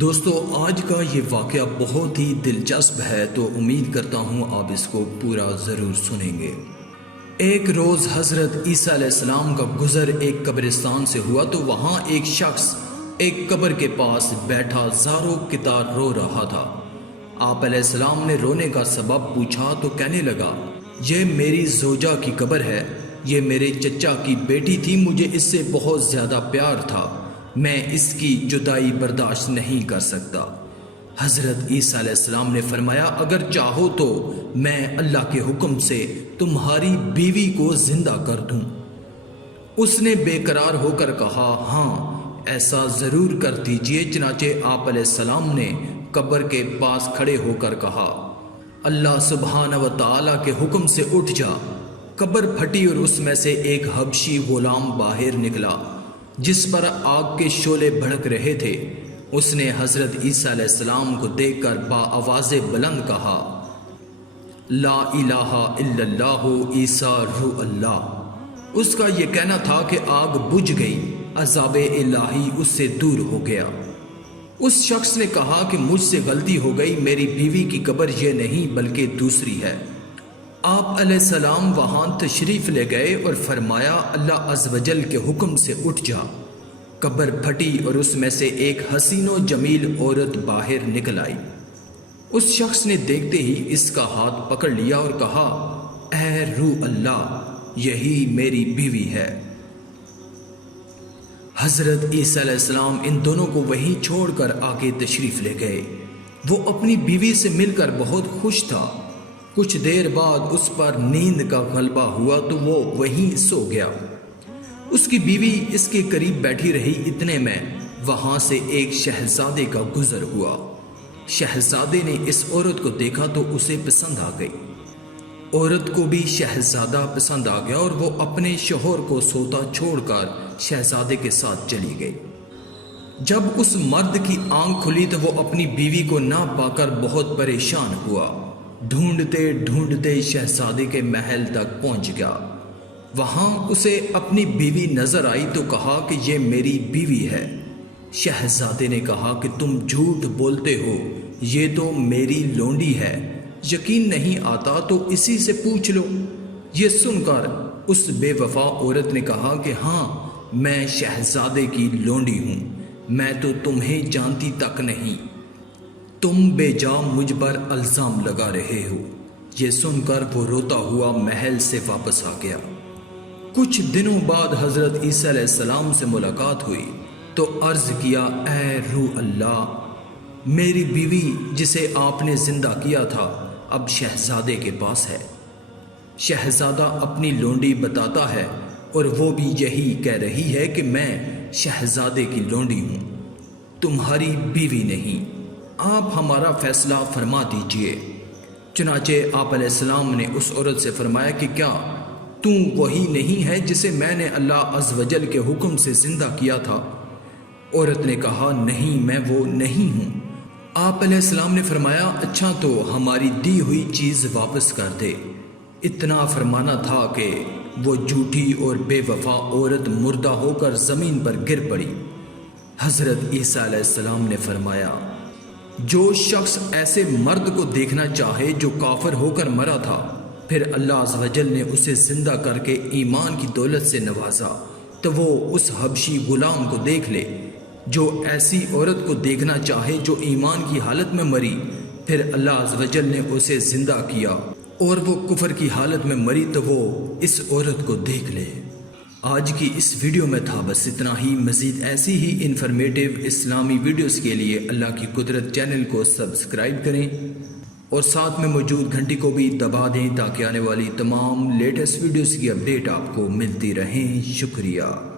دوستو آج کا یہ واقعہ بہت ہی دلچسپ ہے، تو امید کرتا ہوں آپ اس کو پورا ضرور سنیں گے۔ ایک روز حضرت عیسیٰ علیہ السلام کا گزر ایک قبرستان سے ہوا تو وہاں ایک شخص ایک قبر کے پاس بیٹھا زاروں کتار رو رہا تھا۔ آپ علیہ السلام نے رونے کا سبب پوچھا تو کہنے لگا، یہ میری زوجہ کی قبر ہے، یہ میرے چچا کی بیٹی تھی، مجھے اس سے بہت زیادہ پیار تھا، میں اس کی جدائی برداشت نہیں کر سکتا۔ حضرت عیسیٰ علیہ السلام نے فرمایا، اگر چاہو تو میں اللہ کے حکم سے تمہاری بیوی کو زندہ کر دوں۔ اس نے بے قرار ہو کر کہا، ہاں ایسا ضرور کر دیجئے۔ چنانچہ آپ علیہ السلام نے قبر کے پاس کھڑے ہو کر کہا، اللہ سبحانہ و تعالیٰ کے حکم سے اٹھ جا۔ قبر پھٹی اور اس میں سے ایک حبشی غلام باہر نکلا جس پر آگ کے شعلے بھڑک رہے تھے۔ اس نے حضرت عیسیٰ علیہ السلام کو دیکھ کر بآواز بلند کہا، لا الہ الا اللہ عیسیٰ روح اللہ۔ اس کا یہ کہنا تھا کہ آگ بجھ گئی، عذاب الہی اس سے دور ہو گیا۔ اس شخص نے کہا کہ مجھ سے غلطی ہو گئی، میری بیوی کی قبر یہ نہیں بلکہ دوسری ہے۔ آپ علیہ السلام وہاں تشریف لے گئے اور فرمایا، اللہ عز و جل کے حکم سے اٹھ جا۔ قبر پھٹی اور اس میں سے ایک حسین و جمیل عورت باہر نکل آئی۔ اس شخص نے دیکھتے ہی اس کا ہاتھ پکڑ لیا اور کہا، اے روح اللہ، یہی میری بیوی ہے۔ حضرت عیسیٰ علیہ السلام ان دونوں کو وہیں چھوڑ کر آگے تشریف لے گئے۔ وہ اپنی بیوی سے مل کر بہت خوش تھا۔ کچھ دیر بعد اس پر نیند کا غلبہ ہوا تو وہ وہیں سو گیا۔ اس کی بیوی اس کے قریب بیٹھی رہی، اتنے میں وہاں سے ایک شہزادے کا گزر ہوا۔ شہزادے نے اس عورت کو دیکھا تو اسے پسند آ گئی۔ عورت کو بھی شہزادہ پسند آ گیا اور وہ اپنے شوہر کو سوتا چھوڑ کر شہزادے کے ساتھ چلی گئی۔ جب اس مرد کی آنکھ کھلی تو وہ اپنی بیوی کو نہ پا کر بہت پریشان ہوا۔ ڈھونڈتے ڈھونڈتے شہزادے کے محل تک پہنچ گیا۔ وہاں اسے اپنی بیوی نظر آئی تو کہا کہ یہ میری بیوی ہے۔ شہزادے نے کہا کہ تم جھوٹ بولتے ہو، یہ تو میری لونڈی ہے، یقین نہیں آتا تو اسی سے پوچھ لو۔ یہ سن کر اس بے وفا عورت نے کہا کہ ہاں میں شہزادے کی لونڈی ہوں، میں تو تمہیں جانتی تک نہیں، تم بے جا مجھ پر الزام لگا رہے ہو۔ یہ سن کر وہ روتا ہوا محل سے واپس آ گیا۔ کچھ دنوں بعد حضرت عیسیٰ علیہ السلام سے ملاقات ہوئی تو عرض کیا، اے روح اللہ، میری بیوی جسے آپ نے زندہ کیا تھا اب شہزادے کے پاس ہے۔ شہزادہ اپنی لونڈی بتاتا ہے اور وہ بھی یہی کہہ رہی ہے کہ میں شہزادے کی لونڈی ہوں، تمہاری بیوی نہیں، آپ ہمارا فیصلہ فرما دیجئے۔ چنانچہ آپ علیہ السلام نے اس عورت سے فرمایا کہ کیا تم وہی نہیں ہے جسے میں نے اللہ عز و جل کے حکم سے زندہ کیا تھا؟ عورت نے کہا، نہیں میں وہ نہیں ہوں۔ آپ علیہ السلام نے فرمایا، اچھا تو ہماری دی ہوئی چیز واپس کر دے۔ اتنا فرمانا تھا کہ وہ جھوٹی اور بے وفا عورت مردہ ہو کر زمین پر گر پڑی۔ حضرت عیسیٰ علیہ السلام نے فرمایا، جو شخص ایسے مرد کو دیکھنا چاہے جو کافر ہو کر مرا تھا، پھر اللہ عز و جل نے اسے زندہ کر کے ایمان کی دولت سے نوازا، تو وہ اس حبشی غلام کو دیکھ لے۔ جو ایسی عورت کو دیکھنا چاہے جو ایمان کی حالت میں مری، پھر اللہ عز و جل نے اسے زندہ کیا اور وہ کفر کی حالت میں مری، تو وہ اس عورت کو دیکھ لے۔ آج کی اس ویڈیو میں تھا بس اتنا ہی۔ مزید ایسی ہی انفارمیٹیو اسلامی ویڈیوز کے لیے اللہ کی قدرت چینل کو سبسکرائب کریں اور ساتھ میں موجود گھنٹی کو بھی دبا دیں تاکہ آنے والی تمام لیٹسٹ ویڈیوز کی اپڈیٹ آپ کو ملتی رہیں۔ شکریہ۔